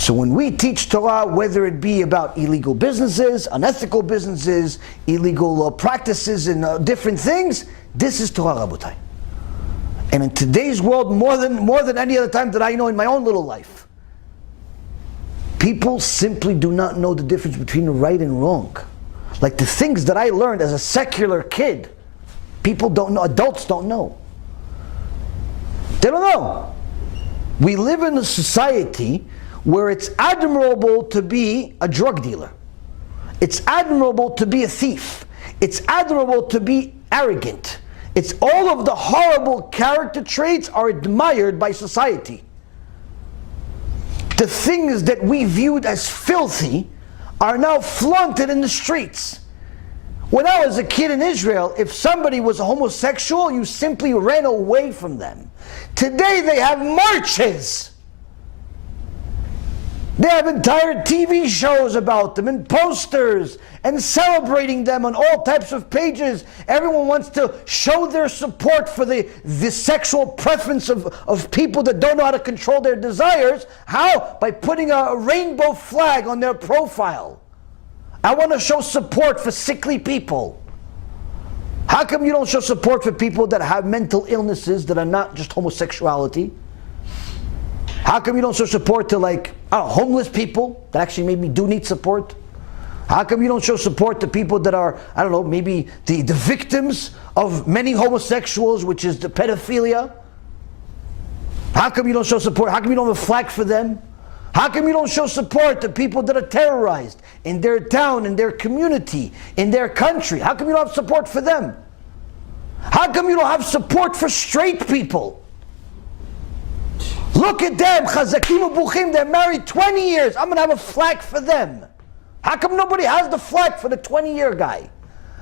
So when we teach Torah, whether it be about illegal businesses, unethical businesses, illegal practices and different things, this is Torah, Rabotai. And in today's world, more than any other time that I know in my own little life, people simply do not know the difference between right and wrong. Like the things that I learned as a secular kid, people don't know, adults don't know. They don't know. We live in a society where it's admirable to be a drug dealer. It's admirable to be a thief. It's admirable to be arrogant. It's all of the horrible character traits are admired by society. The things that we viewed as filthy are now flaunted in the streets. When I was a kid in Israel, if somebody was a homosexual, you simply ran away from them. Today they have marches. They have entire TV shows about them and posters and celebrating them on all types of pages. Everyone wants to show their support for the sexual preference of people that don't know how to control their desires. How? By putting a rainbow flag on their profile. I want to show support for sickly people. How come you don't show support for people that have mental illnesses that are not just homosexuality? How come you don't show support to homeless people that actually maybe do need support? How come you don't show support to people that are, maybe the victims of many homosexuals, which is the pedophilia? How come you don't show support? How come you don't have a flag for them? How come you don't show support to people that are terrorized in their town, in their community, in their country? How come you don't have support for them? How come you don't have support for straight people? Look at them, Chazakim Ubuchim, they're married 20 years. I'm going to have a flag for them. How come nobody has the flag for the 20-year guy?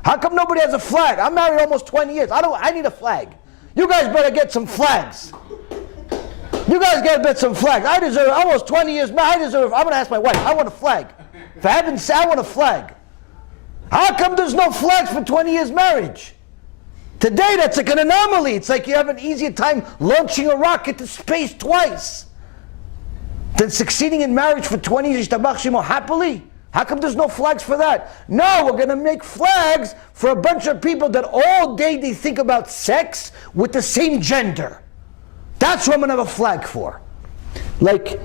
How come nobody has a flag? I'm married almost 20 years. I need a flag. You guys better get some flags. You guys gotta get some flags. I deserve almost 20 years. I'm going to ask my wife. I want a flag. For heaven's sake, I want a flag. How come there's no flags for 20 years marriage? Today, that's like an anomaly. It's like you have an easier time launching a rocket to space twice than succeeding in marriage for 20 years happily. How come there's no flags for that? No, we're going to make flags for a bunch of people that all day they think about sex with the same gender. That's what I'm going to have a flag for. Like,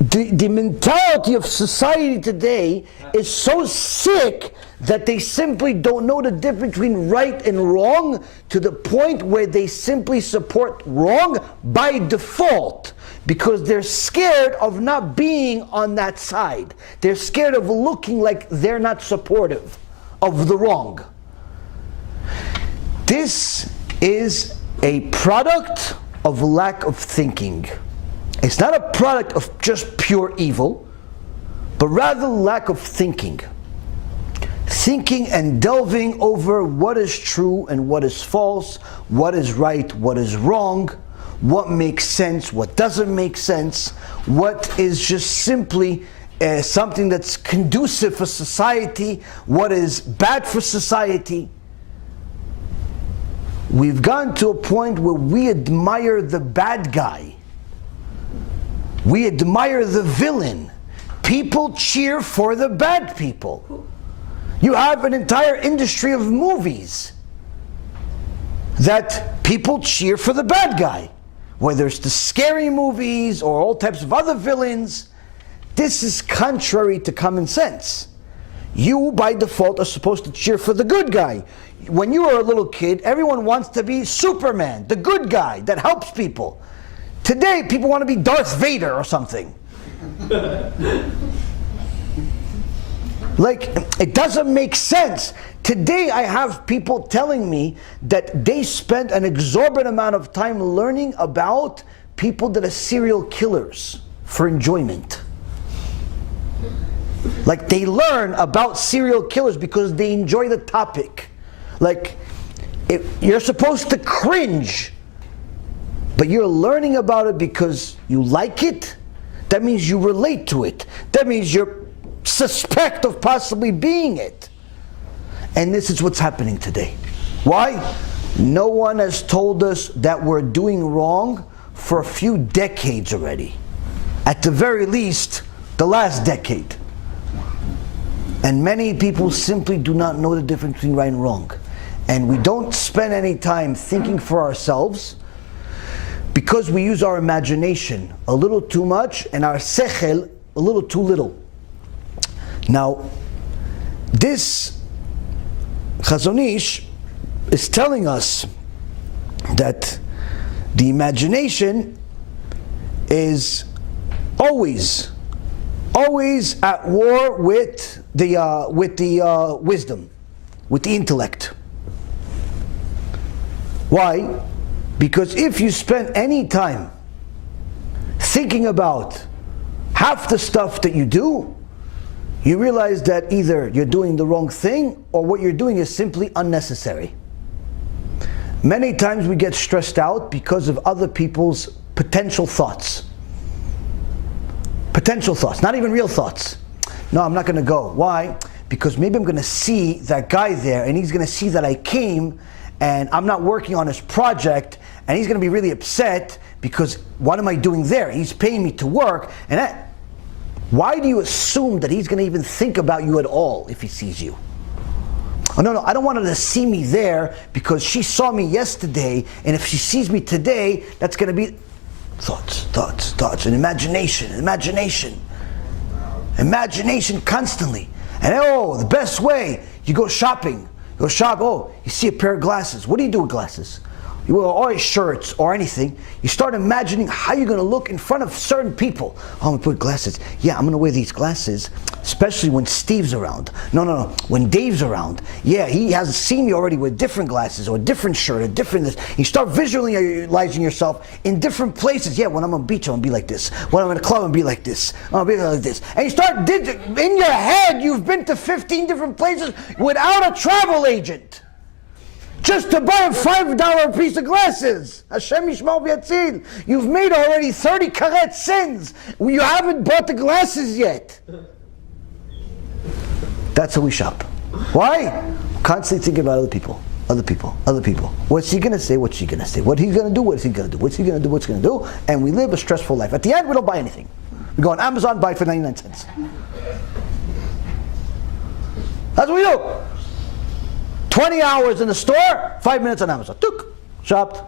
the mentality of society today is so sick that they simply don't know the difference between right and wrong, to the point where they simply support wrong by default because they're scared of not being on that side. They're scared of looking like they're not supportive of the wrong. This is a product of lack of thinking. It's not a product of just pure evil, but rather lack of thinking. Thinking and delving over what is true and what is false, what is right, what is wrong, what makes sense, what doesn't make sense, what is just simply something that's conducive for society, what is bad for society. We've gotten to a point where we admire the bad guy. We admire the villain. People cheer for the bad people. You have an entire industry of movies that people cheer for the bad guy. Whether it's the scary movies or all types of other villains, this is contrary to common sense. You, by default, are supposed to cheer for the good guy. When you were a little kid, everyone wants to be Superman, the good guy that helps people. Today, people want to be Darth Vader or something. Like, it doesn't make sense. Today, I have people telling me that they spent an exorbitant amount of time learning about people that are serial killers for enjoyment. Like, they learn about serial killers because they enjoy the topic. Like, if you're supposed to cringe, but you're learning about it because you like it, that means you relate to it. That means you're suspect of possibly being it. And this is what's happening today. Why? No one has told us that we're doing wrong for a few decades already. At the very least, the last decade. And many people simply do not know the difference between right and wrong. And we don't spend any time thinking for ourselves because we use our imagination a little too much and our sechel a little too little. Now, this Chazon Ish is telling us that the imagination is always at war with the wisdom, with the intellect. Why? Because if you spend any time thinking about half the stuff that you do, you realize that either you're doing the wrong thing or what you're doing is simply unnecessary. Many times we get stressed out because of other people's potential thoughts. Potential thoughts, not even real thoughts. No, I'm not going to go. Why? Because maybe I'm going to see that guy there and he's going to see that I came and I'm not working on his project and he's going to be really upset because what am I doing there? He's paying me to work. And why do you assume that he's going to even think about you at all if he sees you? Oh, no, I don't want her to see me there because she saw me yesterday, and if she sees me today, that's going to be thoughts, and imagination constantly. And the best way, you go shopping. You see a pair of glasses. What do you do with glasses? You wear all your shirts or anything. You start imagining how you're going to look in front of certain people. Oh, I'm going to put glasses. Yeah, I'm going to wear these glasses, especially when Steve's around. No. When Dave's around. Yeah, he hasn't seen me already with different glasses or a different shirt or different this. You start visualizing yourself in different places. Yeah, when I'm on the beach, I'm going to be like this. When I'm in a club, I'm going to be like this. I'm going to be like this. And you start, in your head, you've been to 15 different places without a travel agent. Just to buy a $5 piece of glasses. Hashem Yishmor v'Yatzil. You've made already 30 karet sins. You haven't bought the glasses yet. That's how we shop. Why? Constantly thinking about other people. What's he going to say? What he's going to do? What's he going to do? And we live a stressful life. At the end, we don't buy anything. We go on Amazon, buy it for 99 cents. That's what we do. 20 hours in the store, 5 minutes on Amazon. Shopped.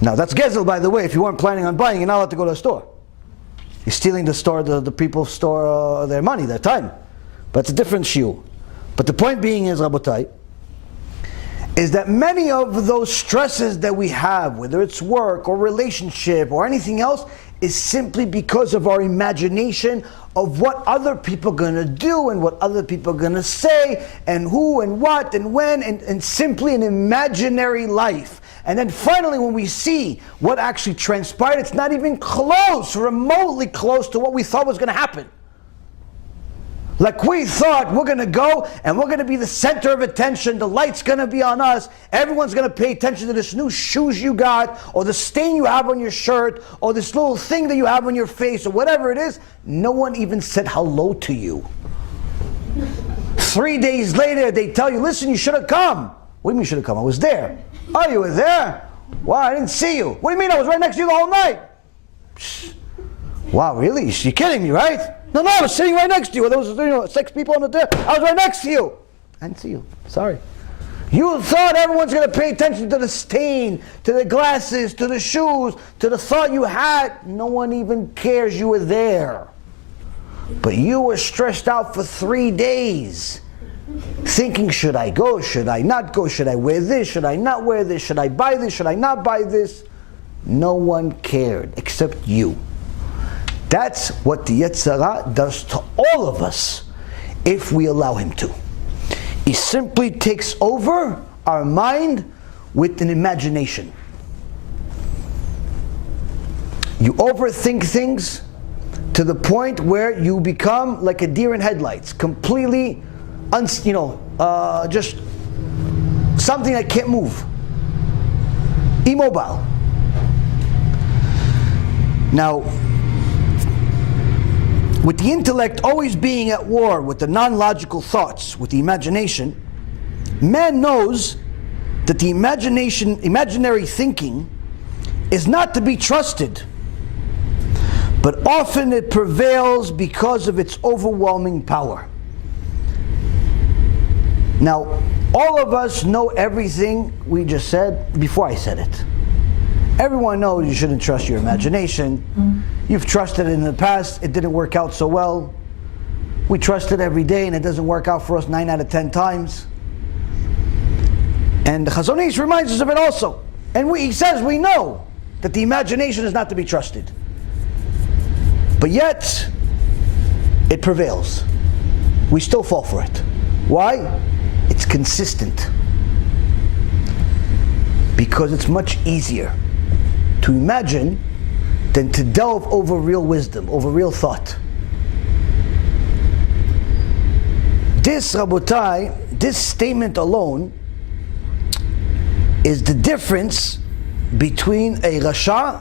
Now that's gezel, by the way. If you weren't planning on buying, you're not allowed to go to the store. You're stealing the people's store, their money, their time. But it's a different shiur. But the point being is, Rabotai, is that many of those stresses that we have, whether it's work or relationship or anything else, is simply because of our imagination of what other people are going to do and what other people are going to say and who and what and when and simply an imaginary life. And then finally when we see what actually transpired, it's not even close, remotely close to what we thought was going to happen. Like we thought we're going to go and we're going to be the center of attention, the light's going to be on us, everyone's going to pay attention to this new shoes you got, or the stain you have on your shirt, or this little thing that you have on your face, or whatever it is. No one even said hello to you. 3 days later they tell you, listen, you should have come. What do you mean you should have come? I was there. Oh, you were there? Wow, I didn't see you. What do you mean? I was right next to you the whole night. Psh. Wow, really? You're kidding me, right? No, I was sitting right next to you. There was 6 people on the table. I was right next to you. I didn't see you. Sorry. You thought everyone's going to pay attention to the stain, to the glasses, to the shoes, to the thought you had. No one even cares you were there. But you were stressed out for 3 days, thinking, should I go? Should I not go? Should I wear this? Should I not wear this? Should I buy this? Should I not buy this? No one cared except you. That's what the Yetzer Hara does to all of us if we allow him to. He simply takes over our mind with an imagination. You overthink things to the point where you become like a deer in headlights, completely, just something that can't move, immobile. Now, with the intellect always being at war with the non-logical thoughts, with the imagination, man knows that the imaginary thinking is not to be trusted. but often it prevails because of its overwhelming power. Now, all of us know everything we just said before I said it. Everyone knows you shouldn't trust your imagination. You've trusted it in the past, it didn't work out so well. We trust it every day and it doesn't work out for us 9 out of 10 times. And the Chazon Ish reminds us of it also. And he says we know that the imagination is not to be trusted. But yet, it prevails. We still fall for it. Why? It's consistent. Because it's much easier to imagine than to delve over real wisdom, over real thought. This, Rabotai, this statement alone is the difference between a Rasha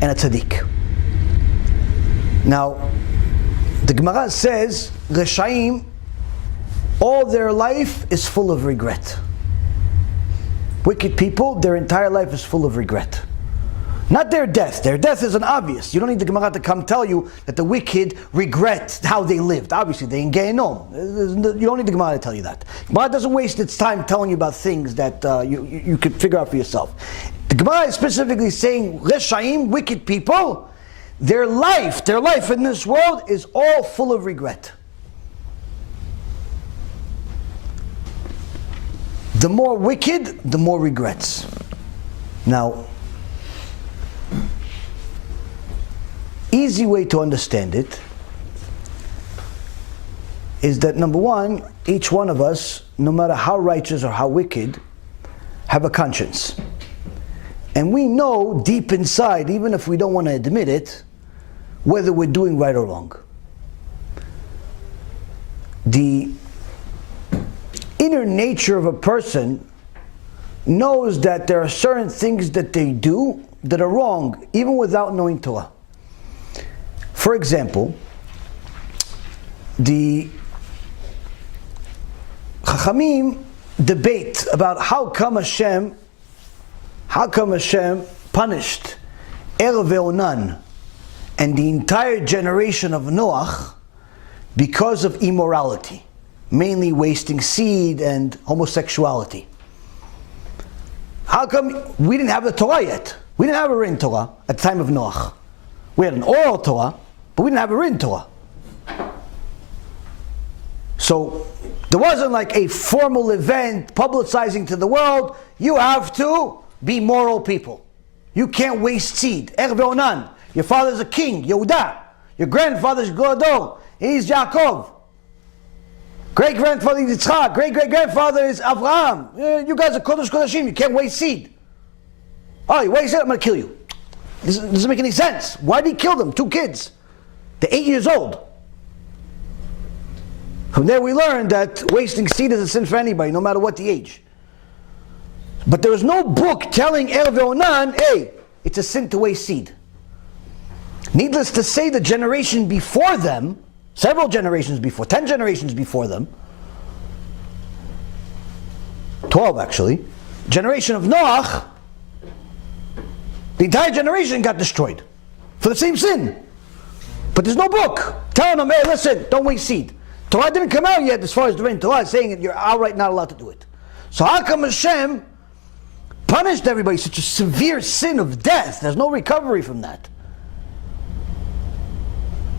and a Tzaddik. Now, the Gemara says, Rashaim, all their life is full of regret. Wicked people, their entire life is full of regret. Not their death. Their death isn't obvious. You don't need the Gemara to come tell you that the wicked regret how they lived. Obviously, they in Gehenom. You don't need the Gemara to tell you that. Gemara doesn't waste its time telling you about things that you could figure out for yourself. The Gemara is specifically saying, Reshaim, wicked people, their life in this world is all full of regret. The more wicked, the more regrets. Now, easy way to understand it is that, number one, each one of us, no matter how righteous or how wicked, have a conscience. And we know deep inside, even if we don't want to admit it, whether we're doing right or wrong. The inner nature of a person knows that there are certain things that they do that are wrong, even without knowing Torah. For example, the Chachamim debate about how come Hashem punished Er ve'Onan and the entire generation of Noach because of immorality, mainly wasting seed and homosexuality. How come we didn't have the Torah yet? We didn't have a written Torah at the time of Noach. We had an oral Torah, but we didn't have a written Torah. So there wasn't like a formal event publicizing to the world, you have to be moral people. You can't waste seed. Er ve'Onan. Your father's a king, Yehuda. Your grandfather's Godol. He's Yaakov. Great-grandfather is Yitzchak. Great-great-grandfather is Avraham. You guys are Kodesh Kodashim. You can't waste seed. Oh, you waste it, I'm going to kill you. This doesn't make any sense. Why did he kill them? 2 kids. They're 8 years old. From there we learned that wasting seed is a sin for anybody, no matter what the age. But there was no book telling Er ve'Onan, hey, it's a sin to waste seed. Needless to say, the generation before them, several generations before, 10 generations before them, 12 actually, generation of Noach, the entire generation got destroyed for the same sin. But there's no book telling them, hey, listen, don't waste seed. Torah didn't come out yet as far as the written Torah, saying that you're outright not allowed to do it. So how come Hashem punished everybody such a severe sin of death? There's no recovery from that.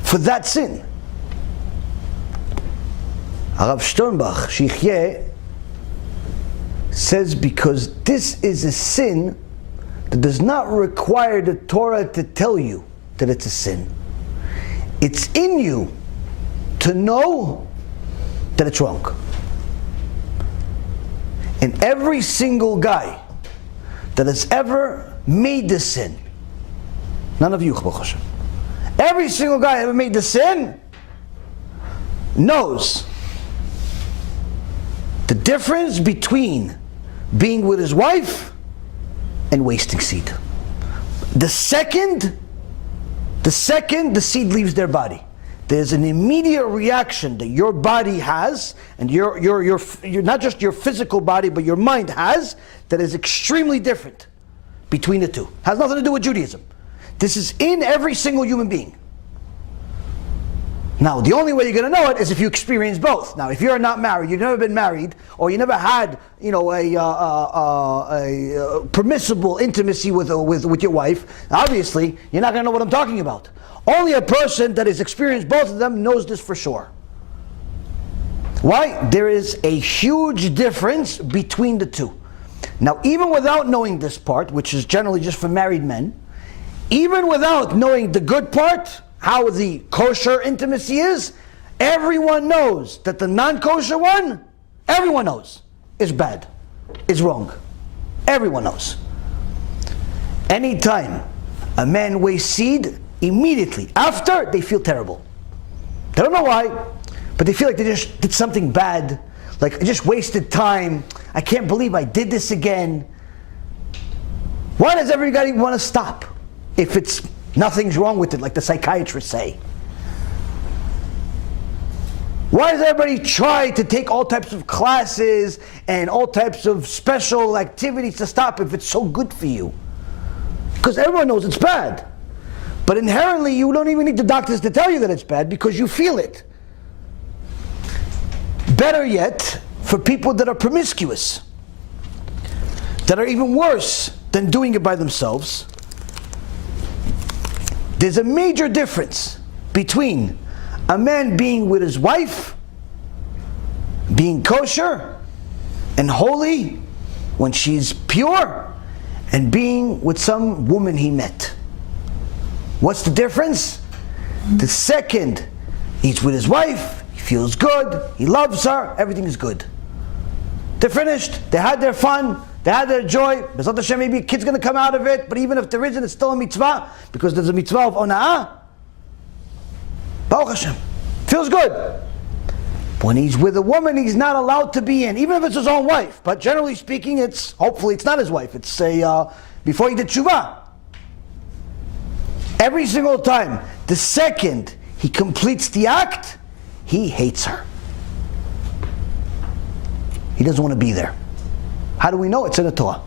For that sin. Harav Sternbach, Shichyeh, says because this is a sin that does not require the Torah to tell you that it's a sin. It's in you to know that it's wrong. And every single guy that has ever made this sin, none of you, every single guy ever made the sin knows the difference between being with his wife and wasting seed. The second the seed leaves their body, there's an immediate reaction that your body has, and your not just your physical body, but your mind has, that is extremely different between the two. Has nothing to do with Judaism. This is in every single human being. Now, the only way you're going to know it is if you experience both. Now, if you're not married, you've never been married, or you never had, a permissible intimacy with your wife, obviously, you're not going to know what I'm talking about. Only a person that has experienced both of them knows this for sure. Why? There is a huge difference between the two. Now, even without knowing this part, which is generally just for married men, even without knowing the good part, how the kosher intimacy is, everyone knows that the non-kosher one, everyone knows, is bad, is wrong. Everyone knows. Anytime a man wastes seed, immediately after, they feel terrible. They don't know why, but they feel like they just did something bad, like I just wasted time, I can't believe I did this again. Why does everybody want to stop if it's nothing's wrong with it, like the psychiatrists say? Why does everybody try to take all types of classes and all types of special activities to stop if it's so good for you? Because everyone knows it's bad. But inherently, you don't even need the doctors to tell you that it's bad because you feel it. Better yet, for people that are promiscuous, that are even worse than doing it by themselves, there's a major difference between a man being with his wife, being kosher and holy when she's pure, and being with some woman he met. What's the difference? The second he's with his wife, he feels good, he loves her, everything is good. They're finished, they had their fun, they had their joy. B'ezrat Hashem, maybe a kid's going to come out of it, but even if there isn't, it's still a mitzvah, because there's a mitzvah of ona'ah. Baruch Hashem. Feels good. When he's with a woman he's not allowed to be in, even if it's his own wife. But generally speaking, hopefully it's not his wife. It's before he did tshuva. Every single time, the second he completes the act, he hates her. He doesn't want to be there. How do we know? It's in the Torah.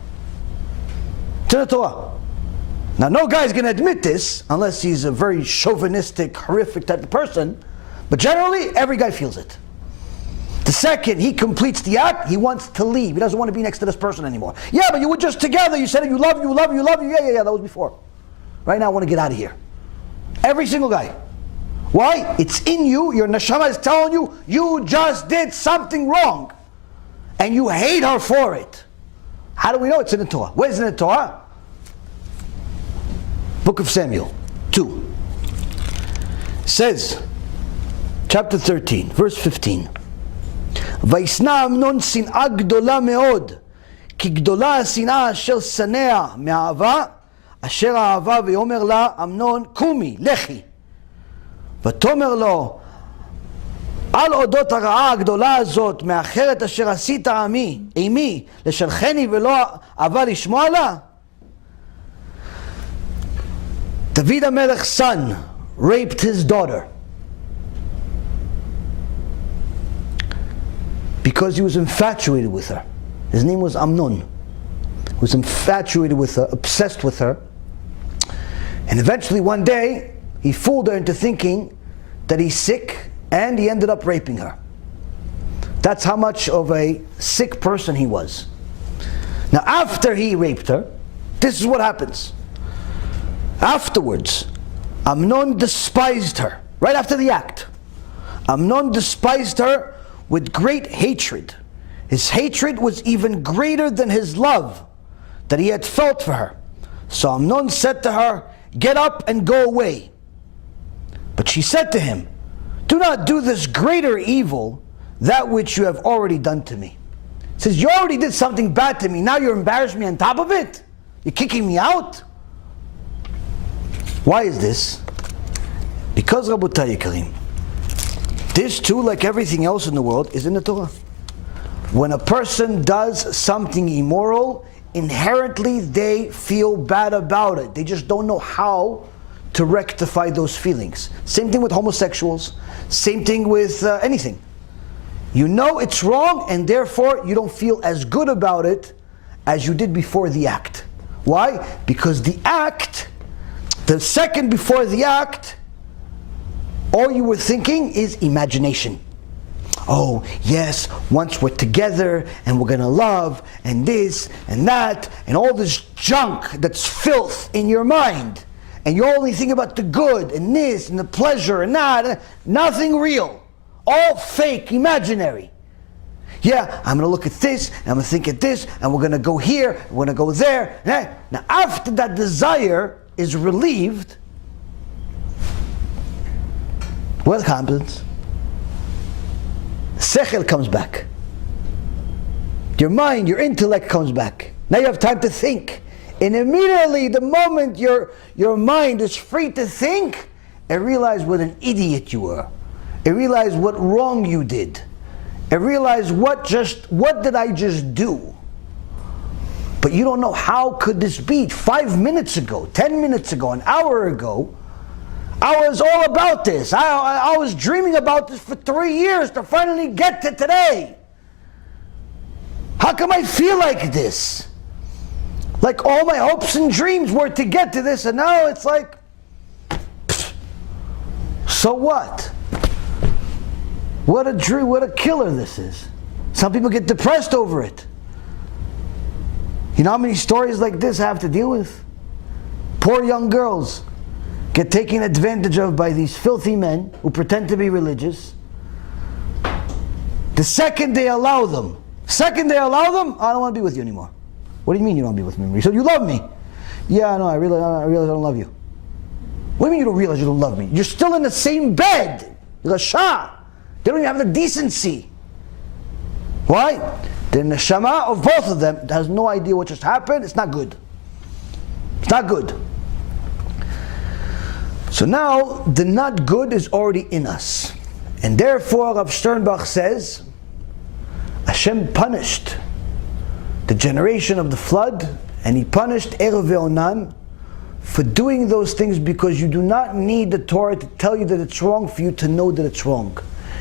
It's in the Torah. Now, no guy's going to admit this unless he's a very chauvinistic, horrific type of person. But generally, every guy feels it. The second he completes the act, he wants to leave. He doesn't want to be next to this person anymore. Yeah, but you were just together. You said you love you. Yeah, that was before. Right now, I want to get out of here. Every single guy. Why? It's in you. Your neshama is telling you, you just did something wrong. And you hate her for it. How do we know it's in the Torah? Where is it in the Torah? Book of Samuel 2. Says, chapter 13, verse 15. וישנא אמנון שנאה גדולה מאוד, כי גדולה השנאה אשר שנאה מאהבה, אשר אהבה ויאמר לה אמנון קומי, לכי. ותאמר לו, על אודות הרעה הגדולה הזאת, מאחרת אשר עשית עמי, לשלחני ולא אהבה לשמוע לה? David HaMelech's son raped his daughter because he was infatuated with her. His name was Amnon. He was infatuated with her, obsessed with her. And eventually one day, he fooled her into thinking that he's sick, and he ended up raping her. That's how much of a sick person he was. Now after he raped her, this is what happens. Afterwards, Amnon despised her. Right after the act, Amnon despised her with great hatred. His hatred was even greater than his love that he had felt for her. So Amnon said to her, "Get up and go away." But she said to him, "Do not do this greater evil, that which you have already done to me." He says, "You already did something bad to me, now you're embarrassing me on top of it? You're kicking me out?" Why is this? Because, Rabotai Yekarim, this too, like everything else in the world, is in the Torah. When a person does something immoral, inherently they feel bad about it. They just don't know how to rectify those feelings. Same thing with homosexuals. Same thing with anything. You know it's wrong, and therefore you don't feel as good about it as you did before the act. Why? Because the act The second before the act, all you were thinking is imagination. Oh, yes, once we're together and we're gonna love and this and that and all this junk that's filth in your mind. And you're only thinking about the good and this and the pleasure and that. Nothing real. All fake, imaginary. Yeah, I'm gonna look at this and I'm gonna think at this and we're gonna go here, we're gonna go there. Now, after that desire is relieved, what happens? Sechel comes back. Your mind, your intellect comes back. Now you have time to think. And immediately, the moment your mind is free to think, it realizes what an idiot you were. It realizes what wrong you did. It realizes what did I just do? But you don't know, how could this be? 5 minutes ago, 10 minutes ago, an hour ago, I was all about this. I was dreaming about this for 3 years to finally get to today. How come I feel like this? Like all my hopes and dreams were to get to this, and now it's like, pfft, so what? What a dream, what a killer this is. Some people get depressed over it. You know how many stories like this I have to deal with? Poor young girls get taken advantage of by these filthy men who pretend to be religious. The second they allow them, I don't want to be with you anymore. What do you mean you don't want to be with me? So you love me? Yeah, no, I realize I don't love you. What do you mean you don't realize you don't love me? You're still in the same bed. You're Rasha. They don't even have the decency. Why? The neshama of both of them has no idea what just happened. It's not good. It's not good. So now, the not good is already in us. And therefore, Rav Sternbach says, Hashem punished the generation of the flood, and He punished Erev Ve'onan for doing those things, because you do not need the Torah to tell you that it's wrong for you to know that it's wrong.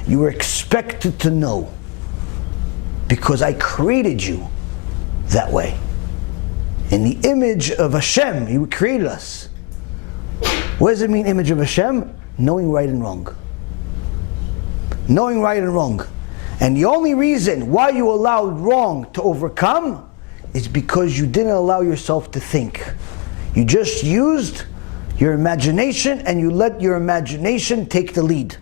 You were expected to know, because I created you that way. In the image of Hashem, He created us. What does it mean, image of Hashem? Knowing right and wrong. Knowing right and wrong. And the only reason why you allowed wrong to overcome is because you didn't allow yourself to think. You just used your imagination, and you let your imagination take the lead.